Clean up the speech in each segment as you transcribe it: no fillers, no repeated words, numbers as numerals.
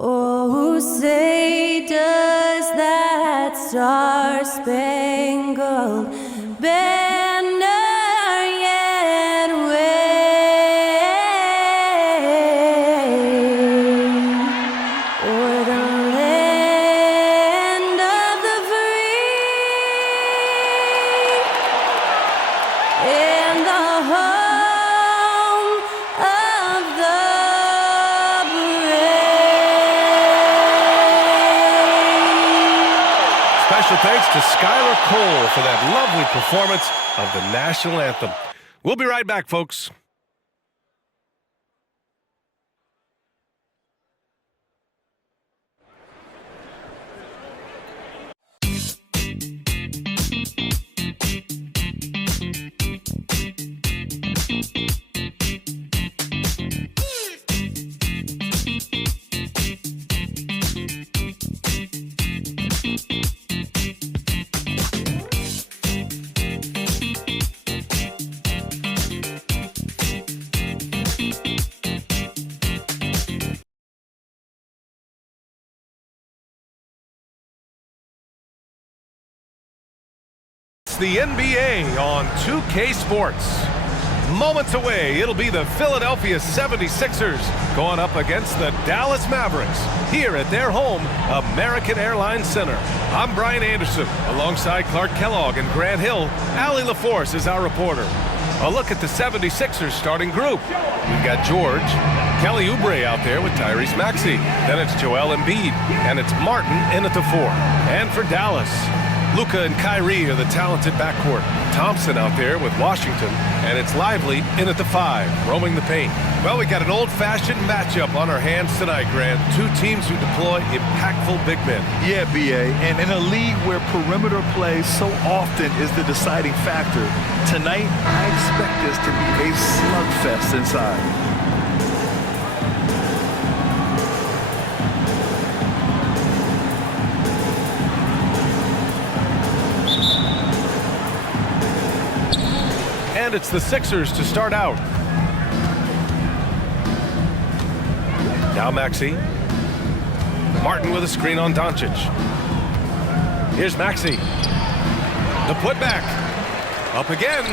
Oh, say does that star-spangled banner yet wave o'er the land of the free and the home of the Special thanks to Skylar Cole for that lovely performance of the national anthem. We'll be right back, folks. The NBA on 2K Sports. Moments away, it'll be the Philadelphia 76ers going up against the Dallas Mavericks here at their home, American Airlines Center. I'm Brian Anderson, alongside Clark Kellogg and Grant Hill. Allie LaForce is our reporter. A look at the 76ers starting group. We've got George, Kelly Oubre out there with Tyrese Maxey. Then it's Joel Embiid, and it's Martin in at the 4. And for Dallas, Luka and Kyrie are the talented backcourt. Thompson out there with Washington, and it's Lively in at the 5, roaming the paint. Well, we got an old-fashioned matchup on our hands tonight, Grant. Two teams who deploy impactful big men. Yeah, B.A., and in a league where perimeter play so often is the deciding factor, tonight I expect this to be a slugfest inside. And it's the Sixers to start out. Now Maxey. Martin with a screen on Doncic. Here's Maxey. The putback. Up again.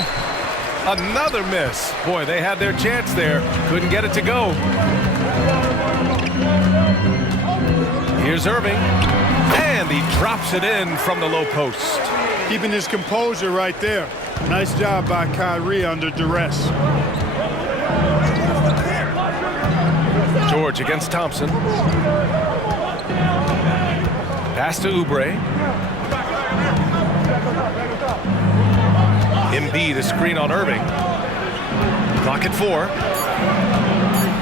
Another miss. Boy, they had their chance there. Couldn't get it to go. Here's Irving. And he drops it in from the low post. Keeping his composure right there. Nice job by Kyrie under duress. George against Thompson. Pass to Oubre. Embiid, a screen on Irving. Clock at 4.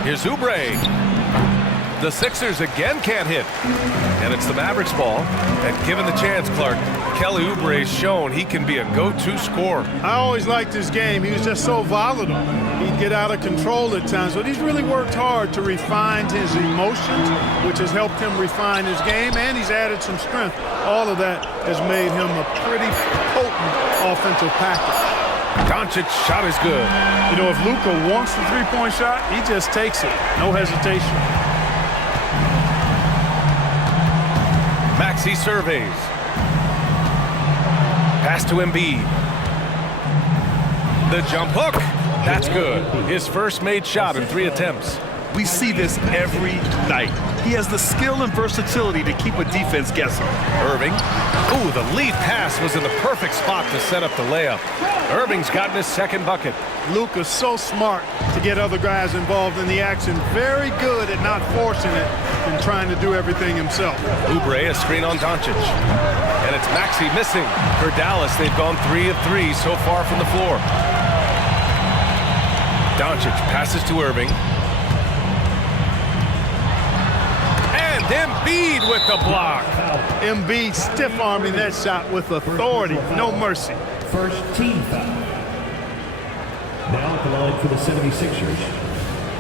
Here's Oubre. The Sixers again can't hit. And it's the Mavericks ball. And given the chance, Clark, Kelly Oubre's shown he can be a go-to scorer. I always liked his game. He was just so volatile. He'd get out of control at times, but he's really worked hard to refine his emotions, which has helped him refine his game, and he's added some strength. All of that has made him a pretty potent offensive package. Doncic shot is good. You know, if Luka wants the three-point shot, he just takes it. No hesitation. Maxey surveys. Pass to Embiid. The jump hook. That's good. His first made shot in 3 attempts. We see this every night. He has the skill and versatility to keep a defense guessing. Irving. Ooh, the lead pass was in the perfect spot to set up the layup. Irving's gotten his second bucket. Luka's so smart to get other guys involved in the action. Very good at not forcing it and trying to do everything himself. Oubre, a screen on Doncic. And it's Maxey missing. For Dallas, they've gone 3 of 3 so far from the floor. Doncic passes to Irving. And Embiid with the block. Embiid stiff-arming that shot with authority. No mercy. First team foul. Now at the line for the 76ers,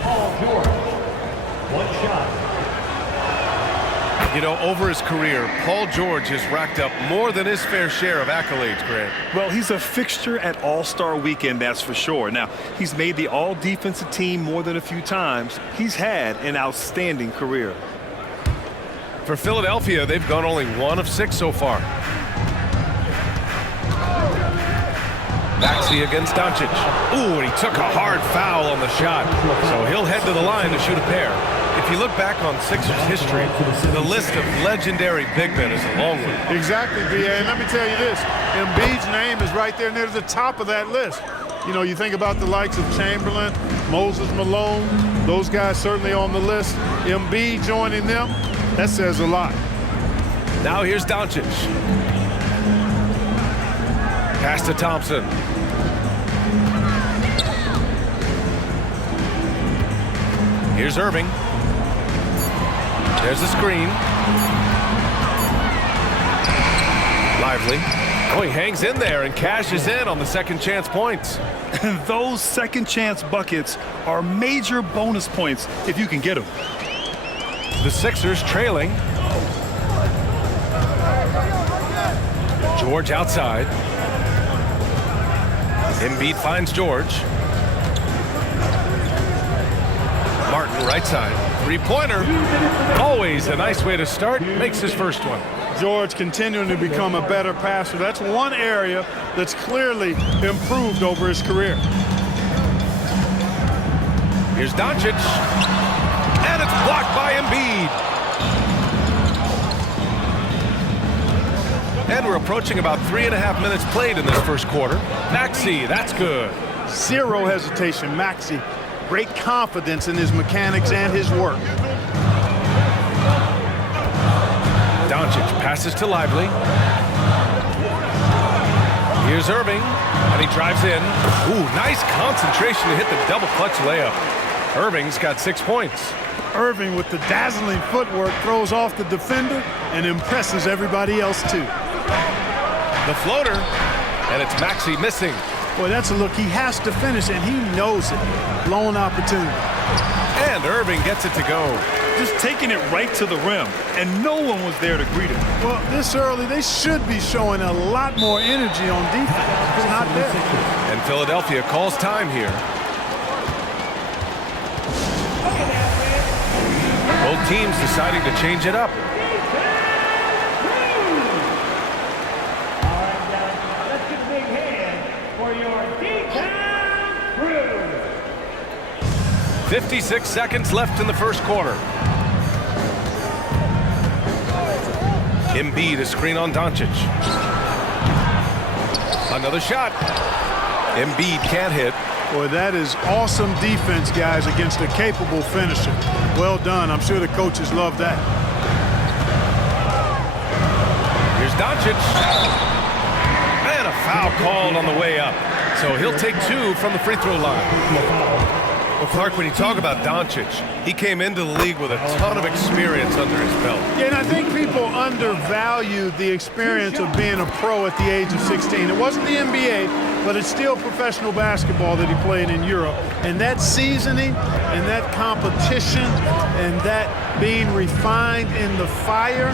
Paul George. One shot. You know, over his career, Paul George has racked up more than his fair share of accolades, Grant. Well, he's a fixture at All-Star Weekend, that's for sure. Now, he's made the All-Defensive team more than a few times. He's had an outstanding career. For Philadelphia, they've gone only 1 of 6 so far. Maxey against Doncic. Ooh, and he took a hard foul on the shot. So he'll head to the line to shoot a pair. If you look back on Sixers history, the list of legendary big men is a long one. Exactly, B.A. And let me tell you this. Embiid's name is right there near the top of that list. You know, you think about the likes of Chamberlain, Moses Malone, those guys certainly on the list. Embiid joining them, that says a lot. Now here's Doncic. Pass to Thompson. Here's Irving. There's a screen. Lively. Oh, he hangs in there and cashes in on the second chance points. And those second chance buckets are major bonus points if you can get them. The Sixers trailing. George outside. Embiid finds George. Martin right side. Three-pointer. Always a nice way to start. Makes his first one. George continuing to become a better passer. That's one area that's clearly improved over his career. Here's Doncic. And it's blocked by Embiid. And we're approaching about 3.5 minutes played in this first quarter. Maxey, that's good. Zero hesitation. Maxey, great confidence in his mechanics and his work. Doncic passes to Lively. Here's Irving, and he drives in. Ooh, nice concentration to hit the double clutch layup. Irving's got 6 points. Irving with the dazzling footwork throws off the defender and impresses everybody else too. The floater, and it's Maxey missing. Boy, that's a look he has to finish, and he knows it. Blown opportunity. And Irving gets it to go. Just taking it right to the rim, and no one was there to greet him. Well, this early, they should be showing a lot more energy on defense. It's not there. And Philadelphia calls time here. Both teams deciding to change it up. 56 seconds left in the first quarter. Embiid, a screen on Doncic. Another shot. Embiid can't hit. Boy, that is awesome defense, guys, against a capable finisher. Well done. I'm sure the coaches love that. Here's Doncic. And a foul called on the way up. So he'll take 2 from the free throw line. Well, Clark, when you talk about Doncic, he came into the league with a ton of experience under his belt. Yeah, and I think people undervalue the experience of being a pro at the age of 16. It wasn't the NBA, but it's still professional basketball that he played in Europe. And that seasoning and that competition and that being refined in the fire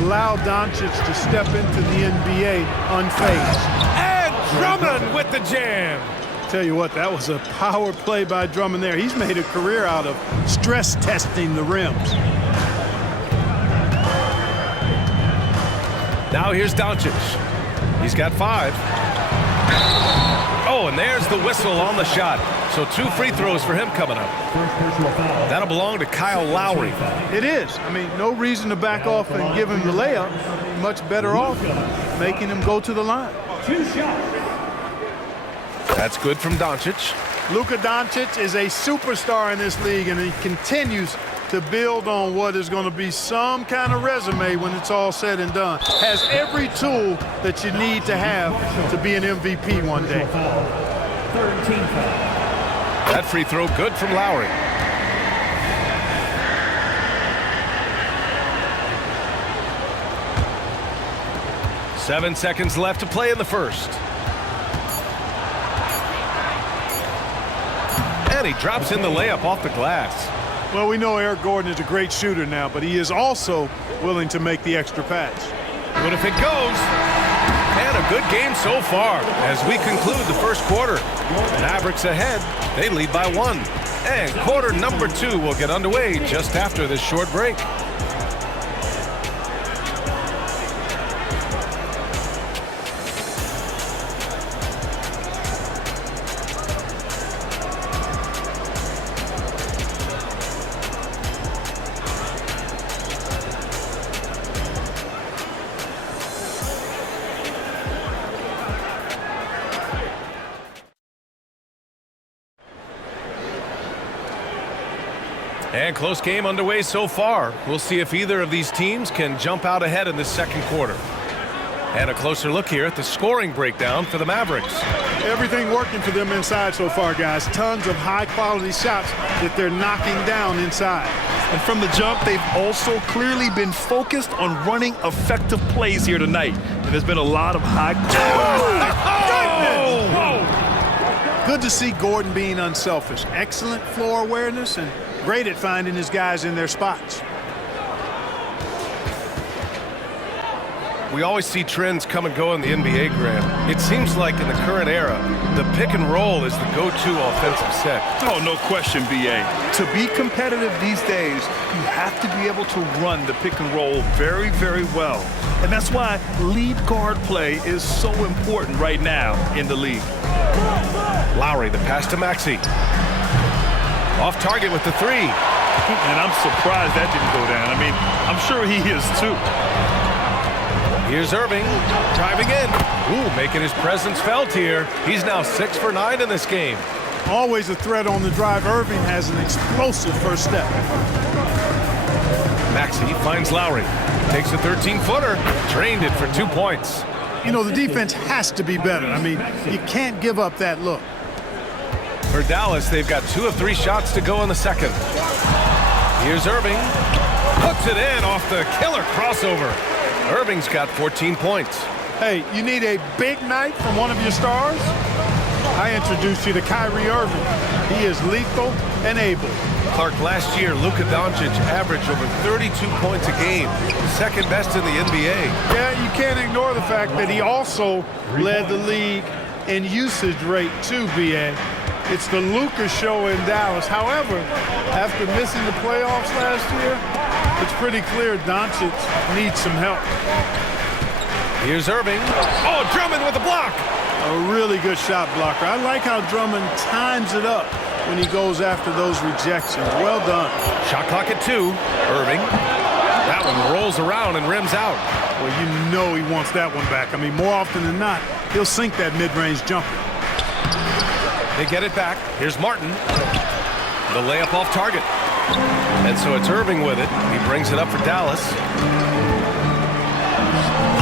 allowed Doncic to step into the NBA unfazed. And Drummond with the jam. Tell you what, that was a power play by Drummond there. He's made a career out of stress testing the rims. Now here's Doncic. He's got 5. Oh, and there's the whistle on the shot. So 2 free throws for him coming up. That'll belong to Kyle Lowry. It is. I mean, no reason to back off and give him the layup. Much better off making him go to the line. 2 shots. That's good from Doncic. Luka Doncic is a superstar in this league, and he continues to build on what is going to be some kind of resume when it's all said and done. Has every tool that you need to have to be an MVP one day. That free throw good from Lowry. Seven seconds left to play in the first. And he drops in the layup off the glass. Well, we know Eric Gordon is a great shooter now, but he is also willing to make the extra pass. What if it goes? And a good game so far as we conclude the first quarter. Mavericks ahead. They lead by 1. And quarter number 2 will get underway just after this short break. And close game underway so far. We'll see if either of these teams can jump out ahead in this second quarter. And a closer look here at the scoring breakdown for the Mavericks. Everything working for them inside so far, guys. Tons of high-quality shots that they're knocking down inside. And from the jump, they've also clearly been focused on running effective plays here tonight. And there's been a lot of high. Good to see Gordon being unselfish. Excellent floor awareness and great at finding his guys in their spots. We always see trends come and go in the NBA, Graham. It seems like in the current era, the pick and roll is the go-to offensive set. Oh, no question, B.A. To be competitive these days, you have to be able to run the pick and roll very, very well. And that's why lead guard play is so important right now in the league. Lowry, the pass to Maxey. Off target with the three. And I'm surprised that didn't go down. I mean, I'm sure he is too. Here's Irving, driving in. Ooh, making his presence felt here. He's now 6 for 9 in this game. Always a threat on the drive. Irving has an explosive first step. Maxey finds Lowry. Takes a 13-footer. Drained it for 2 points. You know, the defense has to be better. I mean, you can't give up that look. For Dallas, they've got 2 of 3 shots to go in the second. Here's Irving. Puts it in off the killer crossover. Irving's got 14 points. Hey, you need a big night from one of your stars? I introduced you to Kyrie Irving. He is lethal and able. Clark, last year, Luka Doncic averaged over 32 points a game, second best in the NBA. Yeah, you can't ignore the fact that he also led the league in usage rate too, B.A. It's the Luka show in Dallas. However, after missing the playoffs last year, it's pretty clear Doncic needs some help. Here's Irving. Oh, Drummond with the block. A really good shot blocker. I like how Drummond times it up when he goes after those rejections. Well done. Shot clock at 2. Irving. That one rolls around and rims out. Well, you know he wants that one back. I mean, more often than not, he'll sink that mid-range jumper. They get it back. Here's Martin. The layup off target. And so it's Irving with it. He brings it up for Dallas.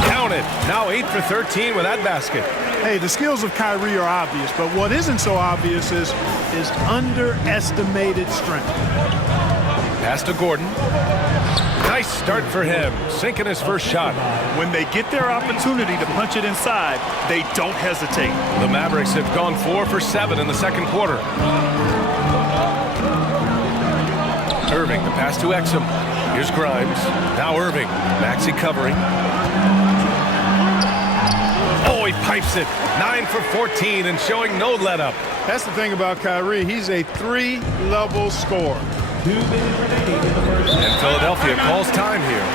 Counted. Now 8 for 13 with that basket. Hey, the skills of Kyrie are obvious, but what isn't so obvious is his underestimated strength. Pass to Gordon. Nice start for him, sinking his first shot. When they get their opportunity to punch it inside, they don't hesitate. The Mavericks have gone 4 for 7 in the second quarter. Irving, the pass to Exum. Here's Grimes. Now Irving. Maxey covering. Oh, he pipes it. 9 for 14 and showing no let-up. That's the thing about Kyrie. He's a 3-level scorer. 2 minutes remaining in the first. And Philadelphia calls time here.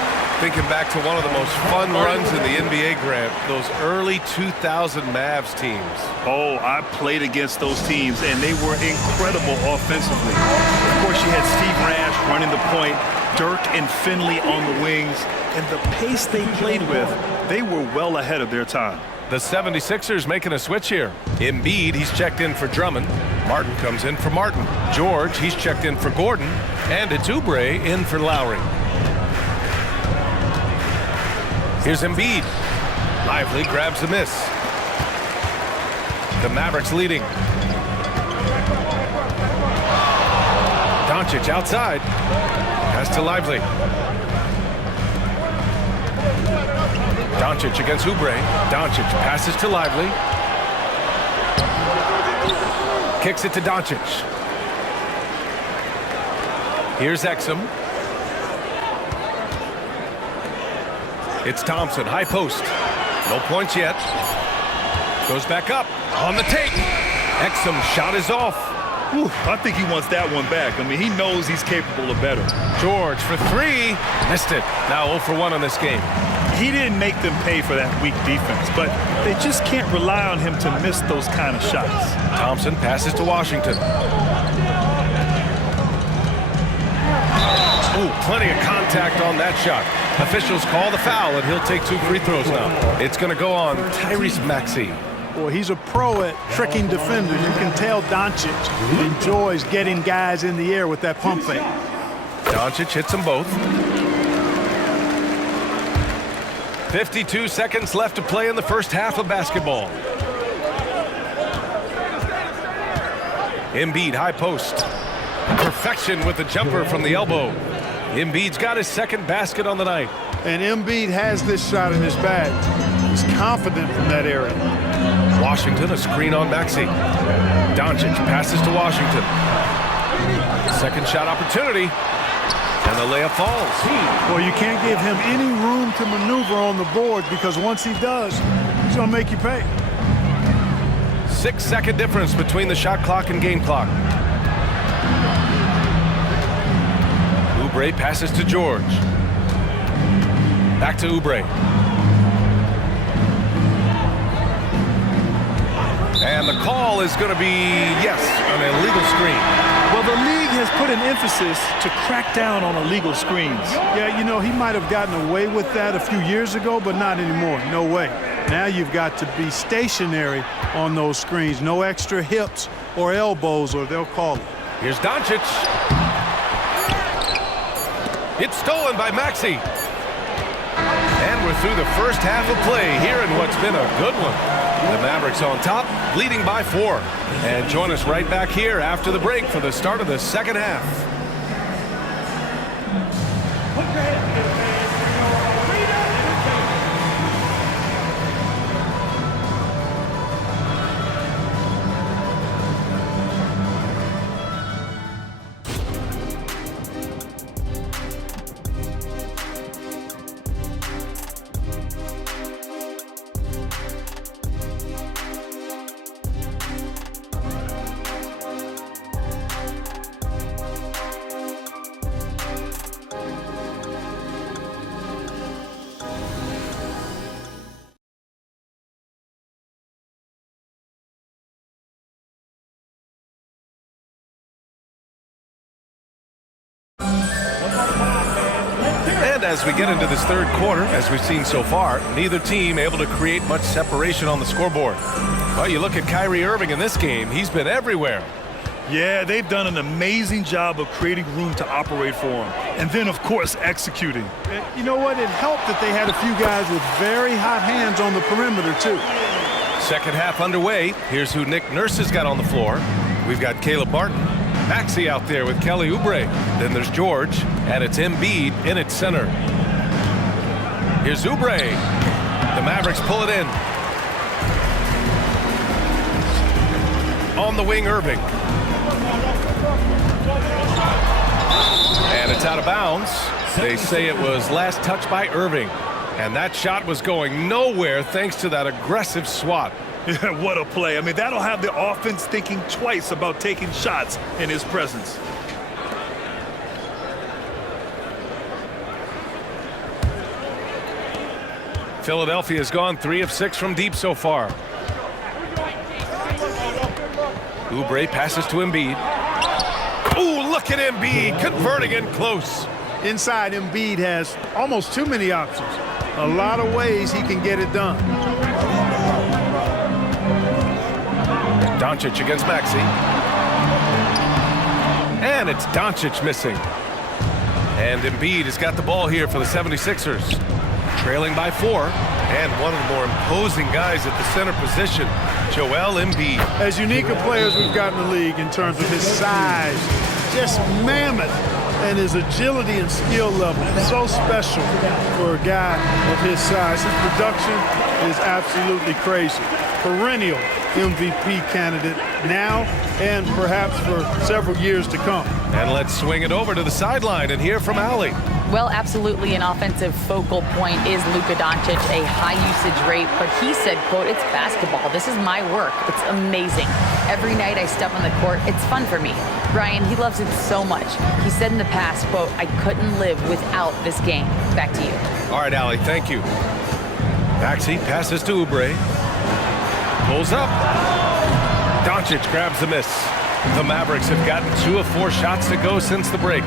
Thinking back to one of the most fun runs in the NBA, Grant, those early 2000 Mavs teams. Oh, I played against those teams, and they were incredible offensively. Of course, you had Steve Nash running the point, Dirk and Finley on the wings, and the pace they played with, they were well ahead of their time. The 76ers making a switch here. Embiid, he's checked in for Drummond. Martin comes in for Martin. George, he's checked in for Gordon. And it's Oubre in for Lowry. Here's Embiid. Lively grabs the miss. The Mavericks leading. Doncic outside. Pass to Lively. Doncic against Oubre. Doncic passes to Lively. Kicks it to Doncic. Here's Exum. It's Thompson, high post. No points yet. Goes back up on the take. Exum shot is off. Whew, I think he wants that one back. I mean, he knows he's capable of better. George for 3. Missed it. Now 0 for 1 on this game. He didn't make them pay for that weak defense, but they just can't rely on him to miss those kind of shots. Thompson passes to Washington. Ooh, plenty of contact on that shot. Officials call the foul, and he'll take 2 free throws now. It's going to go on Tyrese Maxey. Boy, he's a pro at tricking defenders. You can tell Doncic enjoys getting guys in the air with that pump fake. Doncic hits them both. 52 seconds left to play in the first half of basketball. Embiid high post. Perfection with the jumper from the elbow. Embiid's got his second basket on the night. And Embiid has this shot in his bag. He's confident from that area. Washington, a screen on Maxey. Doncic passes to Washington. Second shot opportunity. And the layup falls. Well, you can't give him any room to maneuver on the board because once he does, he's going to make you pay. 6-second difference between the shot clock and game clock. Oubre passes to George. Back to Oubre. And the call is going to be, yes, an illegal screen. Well, the league has put an emphasis to crack down on illegal screens. Yeah, you know, he might have gotten away with that a few years ago, but not anymore. No way. Now you've got to be stationary on those screens. No extra hips or elbows, or they'll call it. Here's Doncic. It's stolen by Maxey. And we're through the first half of play here in what's been a good one. The Mavericks on top, leading by 4. And join us right back here after the break for the start of the second half. And as we get into this third quarter, as we've seen so far, neither team able to create much separation on the scoreboard. Well, you look at Kyrie Irving in this game, he's been everywhere. Yeah, they've done an amazing job of creating room to operate for him. And then, of course, executing. You know what? It helped that they had a few guys with very hot hands on the perimeter, too. Second half underway. Here's who Nick Nurse has got on the floor. We've got Caleb Martin. Maxey out there with Kelly Oubre. Then there's George, and it's Embiid in its center. Here's Oubre. The Mavericks pull it in. On the wing, Irving. And it's out of bounds. They say it was last touched by Irving. And that shot was going nowhere thanks to that aggressive swat. Yeah, what a play. I mean, that'll have the offense thinking twice about taking shots in his presence. Philadelphia has gone 3 of 6 from deep so far. Oubre passes to Embiid. Ooh, look at Embiid converting in close. Inside, Embiid has almost too many options. A lot of ways he can get it done. Doncic against Maxey. And it's Doncic missing. And Embiid has got the ball here for the 76ers. Trailing by 4. And one of the more imposing guys at the center position, Joel Embiid. As unique a player as we've got in the league in terms of his size, just mammoth, and his agility and skill level. So special for a guy of his size. His production is absolutely crazy. Perennial MVP candidate now and perhaps for several years to come. And let's swing it over to the sideline and hear from Allie. Well, absolutely an offensive focal point is Luka Doncic, a high usage rate, but he said, quote, "It's basketball. This is my work. It's amazing. Every night I step on the court, it's fun for me." Brian, he loves it so much. He said in the past, quote, "I couldn't live without this game." Back to you. All right, Allie, thank you. Maxey passes to Oubre. Pulls up. Doncic grabs the miss. The Mavericks have gotten 2 of 4 shots to go since the break.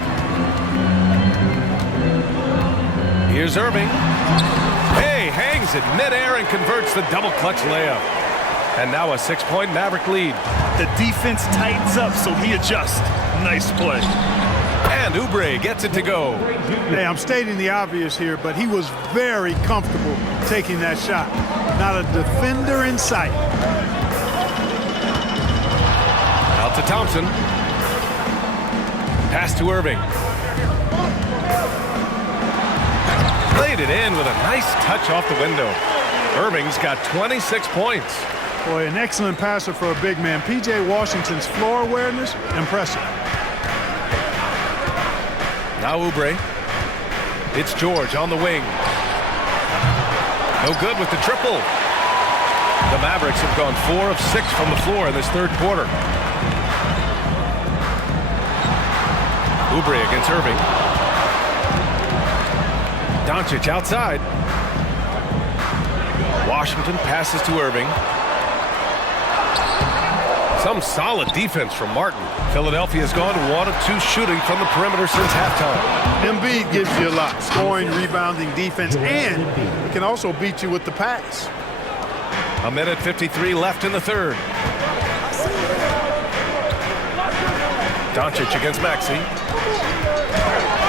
Here's Irving. Hey, hangs it midair and converts the double clutch layup. And now a 6-point Maverick lead. The defense tightens up, so he adjusts. Nice play. And Oubre gets it to go. Hey, I'm stating the obvious here, but he was very comfortable taking that shot. Not a defender in sight. Out to Thompson. Pass to Irving. Played it in with a nice touch off the window. Irving's got 26 points. Boy, an excellent passer for a big man. P.J. Washington's floor awareness, impressive. Now Oubre. It's George on the wing. No good with the triple. The Mavericks have gone 4 of 6 from the floor in this third quarter. Oubre against Irving. Doncic outside. Washington passes to Irving. Some solid defense from Martin. Philadelphia's gone 1 of 2 shooting from the perimeter since halftime. Embiid gives you a lot. Scoring, rebounding, defense, and he can also beat you with the pass. A minute 53 left in the third. Doncic against Maxey.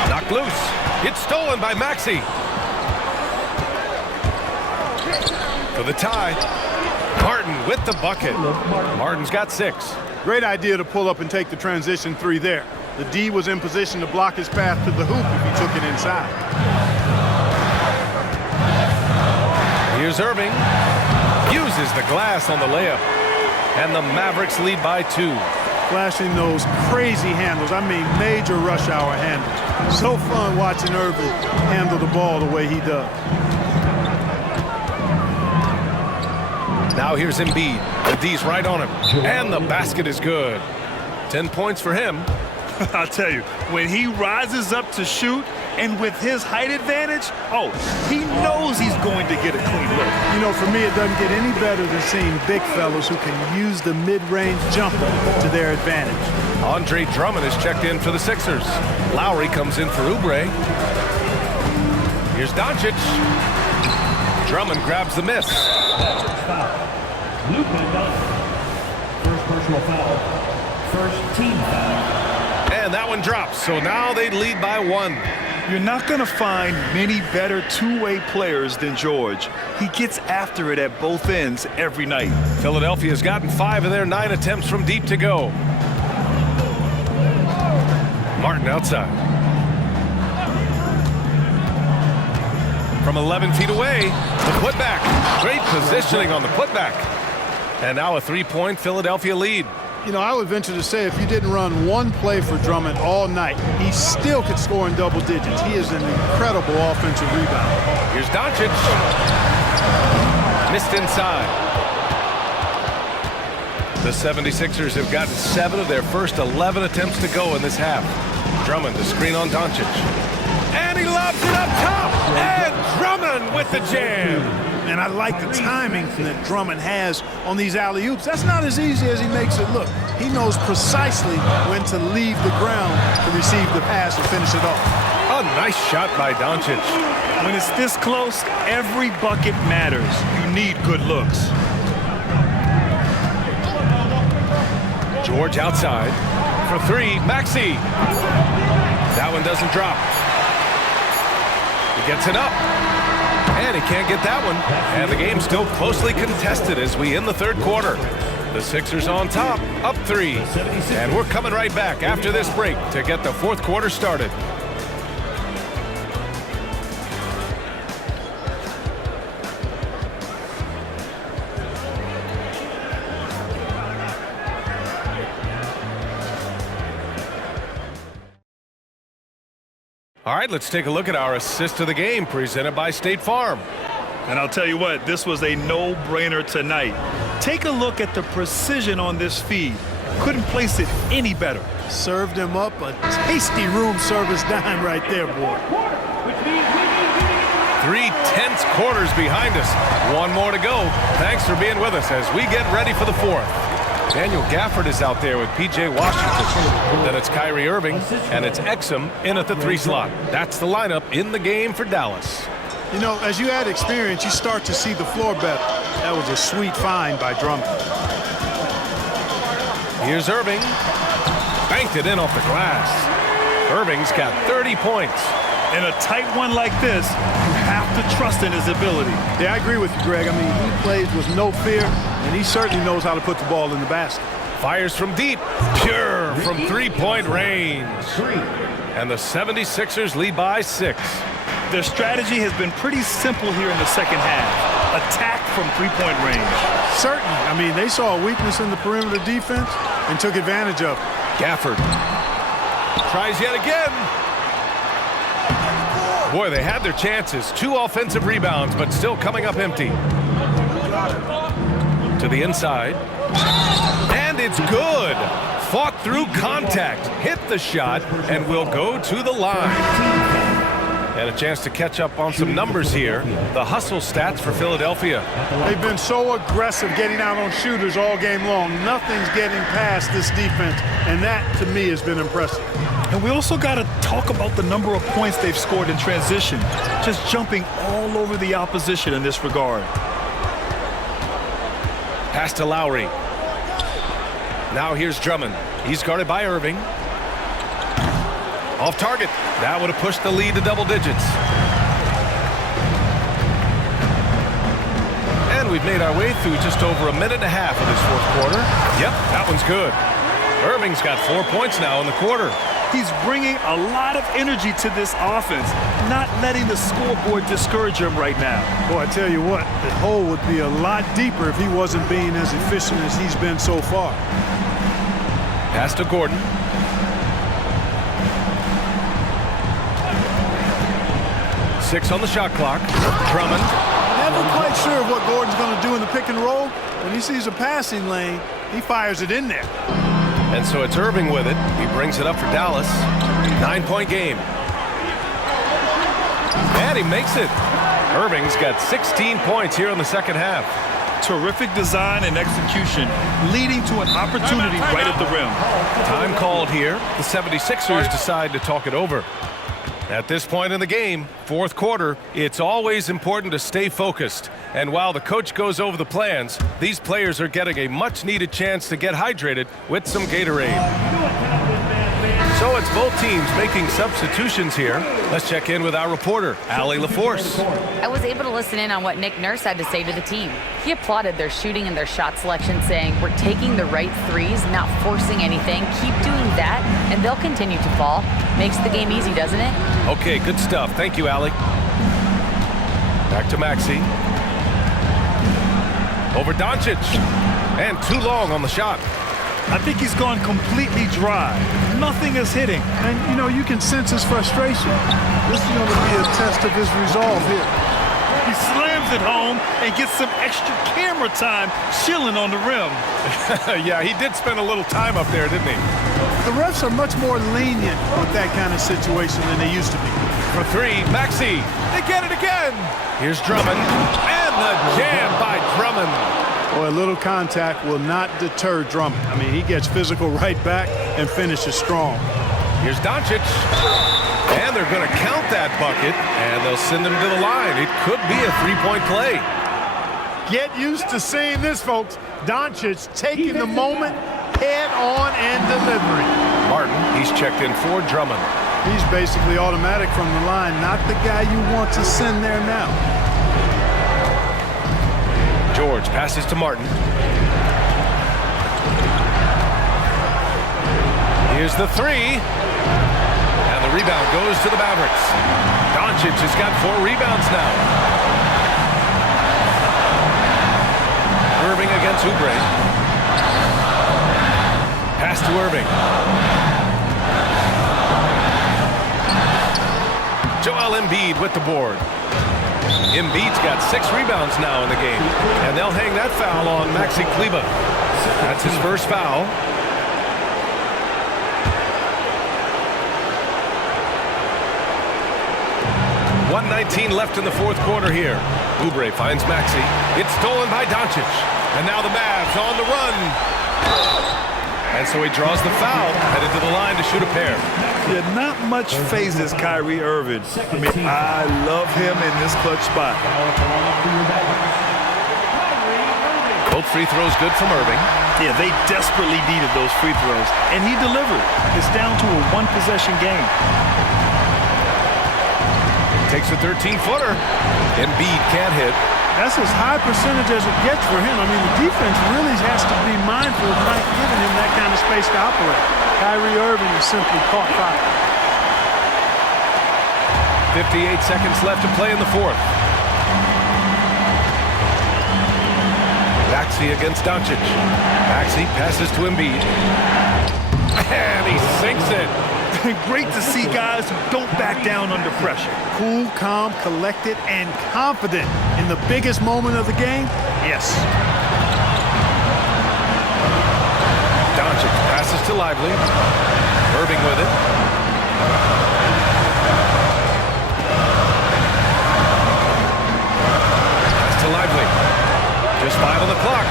Knocked loose. It's stolen by Maxey. For the tie. Martin with the bucket. Martin's got 6. Great idea to pull up and take the transition 3 there. The D was in position to block his path to the hoop if he took it inside. Here's Irving. Uses the glass on the layup. And the Mavericks lead by 2. Flashing those crazy handles. I mean, major rush hour handles. So fun watching Irving handle the ball the way he does. Now here's Embiid. The D's right on him. And the basket is good. 10 points for him. I'll tell you, when he rises up to shoot, and with his height advantage, oh, he knows he's going to get a clean look. You know, for me, it doesn't get any better than seeing big fellas who can use the mid-range jumper to their advantage. Andre Drummond is checked in for the Sixers. Lowry comes in for Oubre. Here's Doncic. Drummond grabs the miss. Luka Doncic. First personal foul. First team foul. And that one drops, so now they lead by 1. You're not going to find many better two-way players than George. He gets after it at both ends every night. Philadelphia's gotten 5 of their 9 attempts from deep to go. Martin outside. From 11 feet away, the putback. Great positioning on the putback. And now a 3-point Philadelphia lead. You know, I would venture to say if you didn't run one play for Drummond all night, he still could score in double digits. He is an incredible offensive rebounder. Here's Doncic. Missed inside. The 76ers have gotten 7 of their first 11 attempts to go in this half. Drummond to screen on Doncic. And he lobs it up top. And Drummond with the jam. And I like the timing that Drummond has on these alley-oops. That's not as easy as he makes it look. He knows precisely when to leave the ground to receive the pass and finish it off. A nice shot by Doncic. When it's this close, every bucket matters. You need good looks. George outside. For 3, Maxey. That one doesn't drop. He gets it up. And he can't get that one. And the game's still closely contested as we end the third quarter. The Sixers on top, up 3. And we're coming right back after this break to get the fourth quarter started. All right, let's take a look at our assist of the game presented by State Farm. And I'll tell you what, this was a no-brainer tonight. Take a look at the precision on this feed. Couldn't place it any better. Served him up a tasty room service dime right there, boy. 3 tense quarters behind us. 1 more to go. Thanks for being with us as we get ready for the fourth. Daniel Gafford is out there with P.J. Washington. Then it's Kyrie Irving, and it's Exum in at the 3 slot. That's the lineup in the game for Dallas. You know, as you add experience, you start to see the floor better. That was a sweet find by Drummond. Here's Irving. Banked it in off the glass. Irving's got 30 points. In a tight one like this, you have to trust in his ability. Yeah, I agree with you, Greg. I mean, he plays with no fear, and he certainly knows how to put the ball in the basket. Fires from deep. Pure from three-point range. And the 76ers lead by 6. Their strategy has been pretty simple here in the second half. Attack from three-point range. Certainly. I mean, they saw a weakness in the perimeter defense and took advantage of it. Gafford tries yet again. Boy, they had their chances. 2 offensive rebounds, but still coming up empty. To the inside. And it's good. Fought through contact, hit the shot, and will go to the line. And a chance to catch up on some numbers here. The hustle stats for Philadelphia. They've been so aggressive getting out on shooters all game long. Nothing's getting past this defense, and that, to me, has been impressive. And we also got to talk about the number of points they've scored in transition. Just jumping all over the opposition in this regard. Pass to Lowry. Now here's Drummond. He's guarded by Irving. Off target. That would have pushed the lead to double digits. And we've made our way through just over a minute and a half of this fourth quarter. Yep, that one's good. Irving's got 4 points now in the quarter. He's bringing a lot of energy to this offense, not letting the scoreboard discourage him right now. Boy, I tell you what, the hole would be a lot deeper if he wasn't being as efficient as he's been so far. Pass to Gordon. Six on the shot clock. Drummond. Never quite sure of what Gordon's going to do in the pick and roll. When he sees a passing lane, he fires it in there. And so it's Irving with it. He brings it up for Dallas. 9-point game. And he makes it. Irving's got 16 points here in the second half. Terrific design and execution, leading to an opportunity right at the rim. Time called here. The 76ers decide to talk it over. At this point in the game, fourth quarter, it's always important to stay focused. And while the coach goes over the plans, these players are getting a much-needed chance to get hydrated with some Gatorade. So it's both teams making substitutions here. Let's check in with our reporter, Allie LaForce. I was able to listen in on what Nick Nurse had to say to the team. He applauded their shooting and their shot selection, saying, "We're taking the right threes, not forcing anything. Keep doing that, and they'll continue to fall." Makes the game easy, doesn't it? Okay, good stuff. Thank you, Allie. Back to Maxey. Over Doncic. And too long on the shot. I think he's gone completely dry. Nothing is hitting. And, you know, you can sense his frustration. This is going to be a test of his resolve here. He slams it home and gets some extra camera time chilling on the rim. Yeah, he did spend a little time up there, didn't he? The refs are much more lenient with that kind of situation than they used to be. For three, Maxey. They get it again. Here's Drummond. And the jam by Drummond. Boy, a little contact will not deter Drummond. I mean, he gets physical right back and finishes strong. Here's Doncic. And they're going to count that bucket, and they'll send him to the line. It could be a three-point play. Get used to seeing this, folks. Doncic taking the moment, head on and delivering. Martin, he's checked in for Drummond. He's basically automatic from the line, not the guy you want to send there now. George passes to Martin. Here's the three. And the rebound goes to the Mavericks. Doncic has got 4 rebounds now. Irving against Oubre. Pass to Irving. Joel Embiid with the board. Embiid's got 6 rebounds now in the game. And they'll hang that foul on Maxi Kleber. That's his first foul. .119 left in the fourth quarter here. Oubre finds Maxey. It's stolen by Doncic. And now the Mavs on the run. And so he draws the foul, headed to the line to shoot a pair. Yeah, not much phases Kyrie Irving. I mean, I love him in this clutch spot. Both free throws good from Irving. Yeah, they desperately needed those free throws, and he delivered. It's down to a one-possession game. Takes a 13-footer. Embiid can't hit. That's as high percentage as it gets for him. I mean, the defense really has to be mindful of not giving him that kind of space to operate. Kyrie Irving is simply caught fire. 58 seconds left to play in the fourth. Maxey against Doncic. Maxey passes to Embiid. And he sinks it. Great to see guys who don't back down under pressure. Cool, calm, collected, and confident in the biggest moment of the game. Yes. Doncic passes to Lively. Irving with it. Pass to Lively. Just 5 on the clock.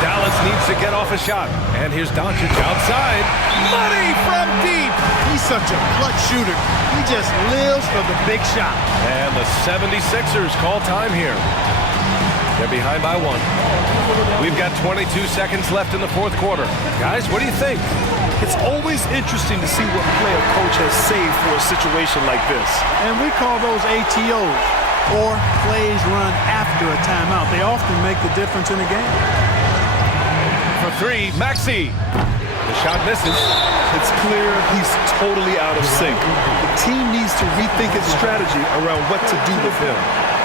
Dallas needs to get off a shot. And here's Doncic outside. Money from deep. He's such a clutch shooter. He just lives for the big shot. And the 76ers call time here. They're behind by 1. We've got 22 seconds left in the fourth quarter. Guys, what do you think? It's always interesting to see what play a coach has saved for a situation like this. And we call those ATOs, or plays run after a timeout. They often make the difference in a game. For 3, Maxey. The shot misses. It's clear he's totally out of sync. The team needs to rethink its strategy around what to do with him.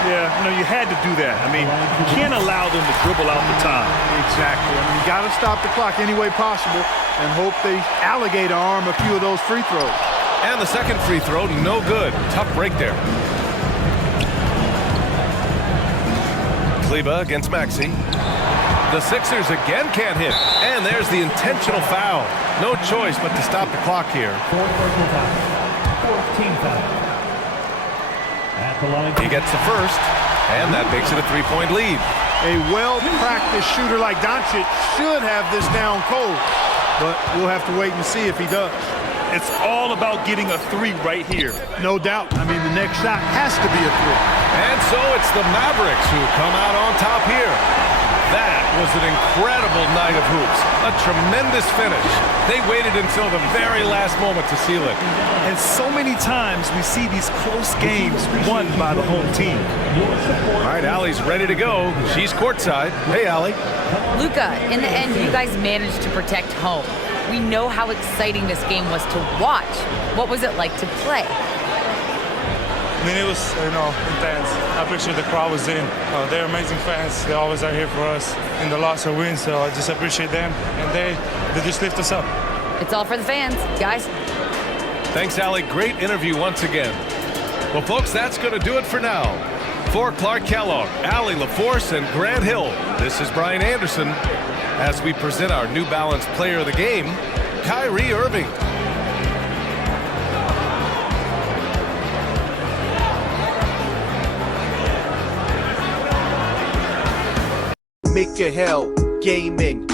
Yeah, you had to do that. I mean, you can't allow them to dribble out the time. Exactly. I mean, you got to stop the clock any way possible and hope they alligator arm a few of those free throws. And the second free throw, no good. Tough break there. Kleba against Maxey. The Sixers again can't hit. And there's the intentional foul. No choice but to stop the clock here. 14 foul. At the line. He gets the first, and that makes it a 3-point lead. A well-practiced shooter like Doncic should have this down cold, but we'll have to wait and see if he does. It's all about getting a 3 right here. No doubt. I mean, the next shot has to be a 3. And so it's the Mavericks who come out on top here. That was an incredible night of hoops. A tremendous finish. They waited until the very last moment to seal it. And so many times we see these close games won by the home team. All right, Allie's ready to go. She's courtside. Hey, Allie. Luka, in the end, you guys managed to protect home. We know how exciting this game was to watch. What was it like to play? I mean, it was, intense. I appreciate the crowd was in. They're amazing fans. They always are here for us in the loss or win, so I just appreciate them. And they just lift us up. It's all for the fans, guys. Thanks, Allie. Great interview once again. Well, folks, that's going to do it for now. For Clark Kellogg, Allie LaForce, and Grant Hill, this is Brian Anderson as we present our New Balance Player of the Game, Kyrie Irving. Make your hell gaming.